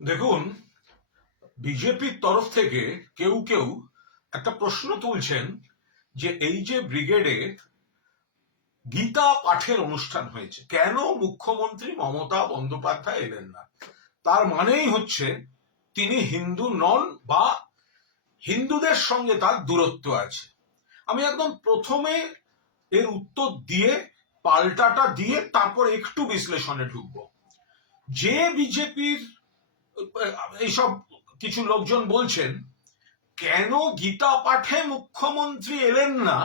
দেখুন, বিজেপির তরফ থেকে কেউ কেউ একটা প্রশ্ন তুলছেন যে এই যে ব্রিগেডে গীতা পাঠের অনুষ্ঠান হয়েছে, কেন মুখ্যমন্ত্রী মমতা বন্দ্যোপাধ্যায় এলেন না? তার মানেই হচ্ছে তিনি হিন্দু নন বা হিন্দুদের সঙ্গে তার দূরত্ব আছে। আমি একদম প্রথমে এর উত্তর দিয়ে পাল্টাটা দিয়ে তারপর একটু বিশ্লেষণে ঢুকবো। যে বিজেপির এইসব কিছু লোকজন বলছেন কেন গীতা পাঠে মুখ্যমন্ত্রী এলেন না,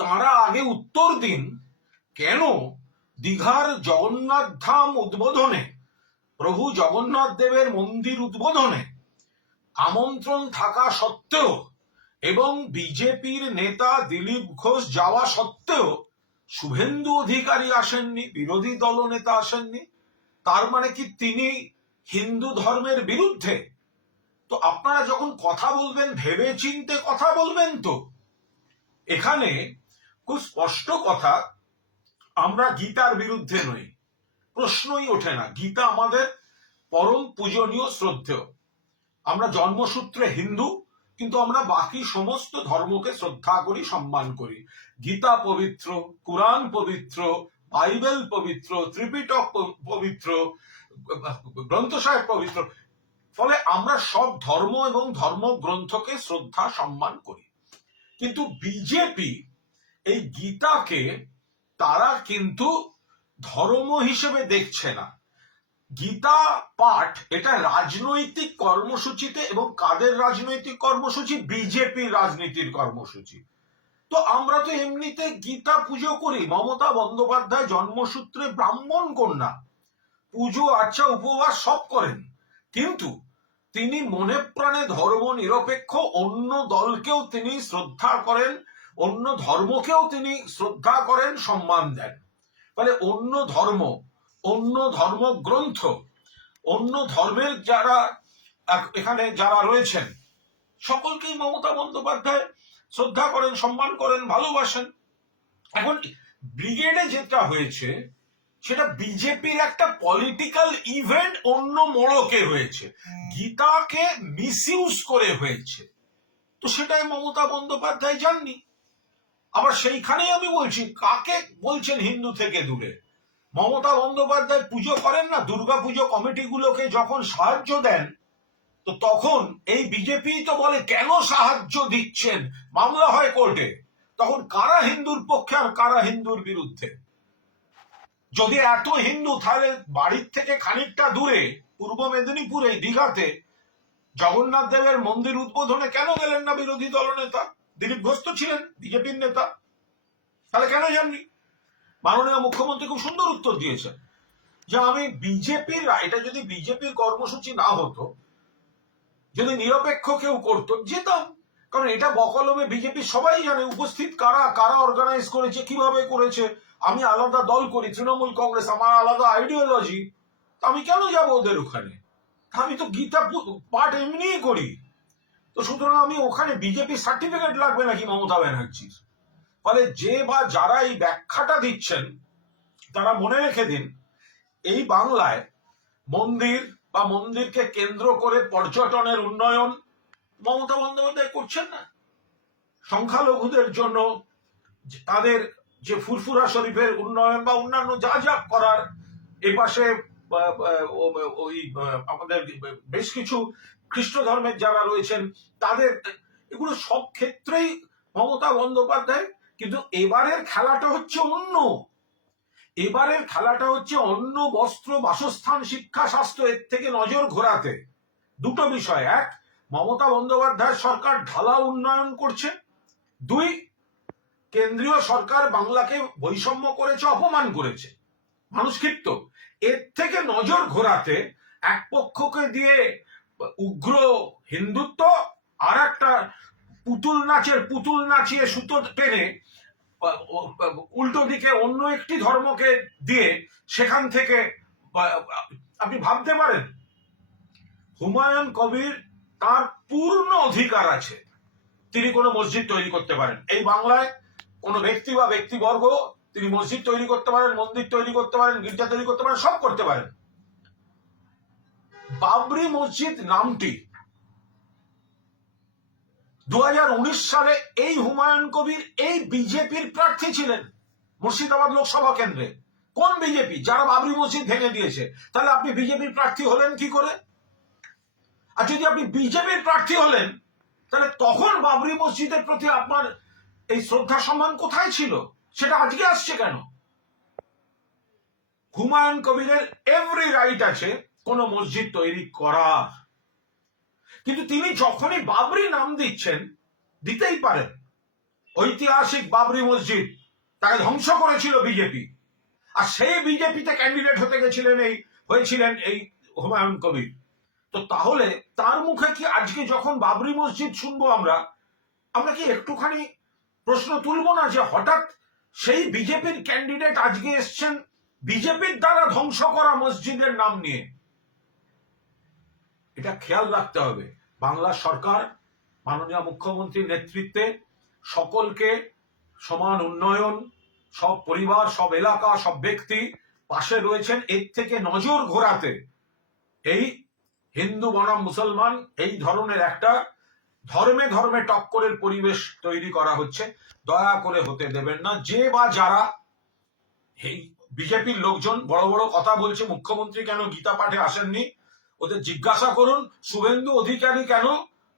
তারা আগে উত্তর দিন কেন দীঘার জগন্নাথ ধাম উদ্বোধনে, প্রভু জগন্নাথ দেবের মন্দির উদ্বোধনে আমন্ত্রণ থাকা সত্ত্বেও এবং বিজেপির নেতা দিলীপ ঘোষ যাওয়া সত্ত্বেও শুভেন্দু অধিকারী আসেননি, বিরোধী দলনেতা আসেননি? তার মানে কি তিনি হিন্দু ধর্মের বিরুদ্ধে? তো আপনারা যখন কথা বলবেন ভেবে চিন্তে কথা বলবেন। তো এখানে খুব স্পষ্ট কথা, আমরা গীতার বিরুদ্ধে নই, প্রশ্নই ওঠে না। গীতা আমাদের পরম পূজনীয় শ্রদ্ধেয়। আমরা জন্মসূত্রে হিন্দু, কিন্তু আমরা বাকি সমস্ত ধর্মকে শ্রদ্ধা করি, সম্মান করি। গীতা পবিত্র, কুরআন পবিত্র, বাইবেল পবিত্র, ত্রিপিটক পবিত্র, গ্রন্থ সাহেব পবিত্র। ফলে আমরা সব ধর্ম এবং ধর্মগ্রন্থকে শ্রদ্ধা সম্মান করি। কিন্তু বিজেপি এই গীতাকে তারা কিন্তু ধর্ম হিসেবে দেখছে না। গীতা পাঠ এটা রাজনৈতিক কর্মসূচিতে, এবং কাদের রাজনৈতিক কর্মসূচি? বিজেপির রাজনীতির কর্মসূচি। তো আমরা তো এমনিতে গীতা পুজো করি। মমতা বন্দ্যোপাধ্যায় জন্মসূত্রে ব্রাহ্মণ কন্যা, পুজো আর্চা উপবাস সব করেন, কিন্তু তিনি মনে প্রাণে ধর্ম নিরপেক্ষ। অন্য দলকেও তিনি শ্রদ্ধা করেন, অন্য ধর্মকেও তিনি শ্রদ্ধা করেন, সম্মান দেন। ফলে অন্য ধর্ম, অন্য ধর্মগ্রন্থ, অন্য ধর্মের যারা এখানে যারা রয়েছেন সকলকেই মমতা বন্দ্যোপাধ্যায় শ্রদ্ধা করেন, সম্মান করেন, ভালোবাসেন। এখন ব্রিগেডে যেটা হয়েছে সেটা বিজেপির একটা পলিটিক্যাল ইভেন্ট অন্য মোড়কে হয়েছে, গীতাকে মিসইউজ করে হয়েছে। তো সেটাই মমতা বন্দ্যোপাধ্যায় জাননি। আবার সেইখানেই আমি বলছি, কাকে বলছেন হিন্দু থেকে দূরে? মমতা বন্দ্যোপাধ্যায় পুজো করেন না, দুর্গা পুজো কমিটিগুলোকে যখন সাহায্য দেন, তো তখন এই বিজেপি তো বলে কেন সাহায্য দিচ্ছেন, মামলা হয় কোর্টে। তখন কারা হিন্দুর পক্ষে আর কারা হিন্দুর বিরুদ্ধে? যদি এত হিন্দু, তাহলে বাড়ির থেকে খানিকটা দূরে পূর্ব মেদিনীপুরে দীঘাতে জগন্নাথ দেবের মন্দির উদ্বোধনে কেন গেলেন না বিরোধী দলনেতা? দিলীপ ঘোষ তো ছিলেন বিজেপির নেতা, তাহলে কেন যাননি? মাননীয় মুখ্যমন্ত্রী খুব সুন্দর উত্তর দিয়েছেন যে আমি বিজেপির, এটা যদি বিজেপির কর্মসূচি না হতো, যদি নিরপেক্ষ কেউ করতো, যেতাম। কারণ এটা বকলমে বিজেপি সবাই জানে উপস্থিত কারা কারা অর্গানাইজ করেছে, কিভাবে করেছে। আমি আলাদা দল করি, তৃণমূল কংগ্রেস, আমার আলাদা আইডিওলজি, আমি কেন যাব ওদের ওখানে? আমি তো গীতা পাঠ এমনিই করি। তো সুতরাং আমি ওখানে বিজেপি সার্টিফিকেট লাগবে নাকি মমতা ব্যানার্জির? ফলে যে বা যারা এই ব্যাখ্যাটা দিচ্ছেন তারা মনে রেখে দিন, এই বাংলায় মন্দির বা মন্দিরকে কেন্দ্র করে পর্যটনের উন্নয়ন মমতা বন্দ্যোপাধ্যায় করছেন না। সংখ্যালঘুদের জন্য তাদের যে ফুরফুরা শরীফের উন্নয়ন বা অন্যান্য যা যা করার, এপাশে ওই আমাদের বেশ কিছু খ্রিস্ট ধর্মের যারা রয়েছেন তাদের, এগুলো সব ক্ষেত্রেই মমতা বন্দ্যোপাধ্যায়। কিন্তু এবারের খেলাটা হচ্ছে অন্য। এবারের খেলাটা হচ্ছে অন্ন, বস্ত্র, বাসস্থান, শিক্ষা, স্বাস্থ্য, এর থেকে নজর ঘোরাতে দুটো বিষয়। এক, মমতা বন্দ্যোপাধ্যায় সরকার ঢালা উন্নয়ন করছে। দুই, কেন্দ্রীয় সরকার বাংলাকে বৈষম্য করেছে, অপমান করেছে, মানুষ ক্ষিপ্ত। এর থেকে নজর ঘোরাতে এক পক্ষকে দিয়ে উগ্র হিন্দুত্ব, আর একটা পুতুল নাচিয়ে সুতো টেনে উল্টো দিকে অন্য একটি ধর্মকে দিয়ে সেখান থেকে, আপনি ভাবতে পারেন হুমায়ুন কবির, তার পূর্ণ অধিকার আছে, তিনি কোনো মসজিদ তৈরি করতে পারেন। এই বাংলায় কোনো ব্যক্তি বা ব্যক্তিবর্গ তিনি মসজিদ তৈরি করতে পারেন, মন্দির তৈরি করতে পারেন, গির্জা তৈরি করতে পারেন, সব করতে পারেন। বাবরি মসজিদ নামটি 2019 সালে এই হুমায়ুন কবির এই বিজেপির প্রার্থী ছিলেন মুর্শিদাবাদ লোকসভা কেন্দ্রে। কোন বিজেপি? যারা বাবরি মসজিদ ভেঙে দিয়েছে। তাহলে আপনি বিজেপির প্রার্থী হলেন কি করে? আর যদি আপনি বিজেপির প্রার্থী হলেন তাহলে তখন বাবরি মসজিদের প্রতি আপনার এই শ্রদ্ধা সম্মান কোথায় ছিল? সেটা আজকে আসছে কেন? হুমায়ুন কবিরের এভরি রাইট আছে কোন মসজিদ তৈরি করার, কিন্তু তিনি যখনই বাবরি নাম দিচ্ছেন, দিতেই পারেন, ঐতিহাসিক বাবরি মসজিদ তাকে ধ্বংস করেছিল বিজেপি, আর সেই বিজেপিতে ক্যান্ডিডেট হয়েছিলেন এই হুমায়ুন কবির। তো তাহলে তার মুখে কি আজকে যখন বাবরি মসজিদ শুনবো আমরা কি একটুখানি প্রশ্ন তুলবো না যে হঠাৎ সেই বিজেপির ক্যান্ডিডেট আজকে এসছেন বিজেপির দ্বারা ধ্বংস করা মসজিদের নাম নিয়ে? এটা খেয়াল রাখতে হবে। বাংলা সরকার মাননীয় মুখ্যমন্ত্রীর নেতৃত্বে সকলকে সমান উন্নয়ন, সব পরিবার, সব এলাকা, সব ব্যক্তি পাশে রয়েছেন। এর থেকে নজর ঘোরাতে এই হিন্দু বনাম মুসলমান এই ধরনের একটা ধর্মে ধর্মে টক্করের পরিবেশ তৈরি করা হচ্ছে। দয়া করে হতে দেবেন না। যে বা যারা এই বিজেপির লোকজন বড় বড় কথা বলছে, মুখ্যমন্ত্রী কেন গীতা পাঠে আসেননি, ওদের জিজ্ঞাসা করুন শুভেন্দু অধিকারী কেন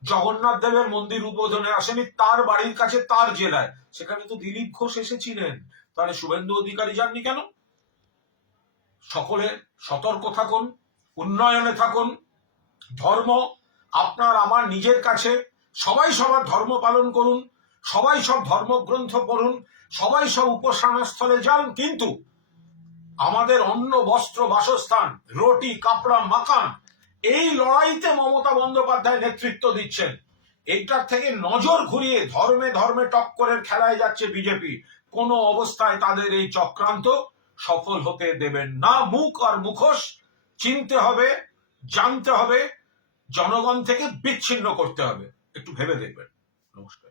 জগন্নাথ দেবের মন্দির উদ্বোধনে আসেনি, তার বাড়ির কাছে তার জেলায়, সেখানে তো দিলীপ ঘোষ এসেছিলেন, তাহলে শুভেন্দু অধিকারী যাননি কেন? সকলে সতর্ক থাকুন, উন্নয়নে থাকুন। ধর্ম আপনার আমার নিজের কাছে, সবাই সবার ধর্ম পালন করুন, সবাই সব ধর্মগ্রন্থ পড়ুন, সবাই সব উপাসনাস্থলে যান, কিন্তু আমাদের অন্ন বস্ত্র বাসস্থান, রুটি কাপড়া মাকান, এই লড়াইতে মমতা বন্দ্যোপাধ্যায় নেতৃত্ব দিচ্ছেন। এইটার থেকে নজর ঘুরিয়ে ধর্মে ধর্মে টক্করের খেলায় যাচ্ছে বিজেপি। কোনো অবস্থায় তাদের এই চক্রান্ত সফল হতে দেবেন না। মুখ আর মুখোশ চিনতে হবে, জানতে হবে, জনগণ থেকে বিচ্ছিন্ন করতে হবে। একটু ভেবে দেখবেন। নমস্কার।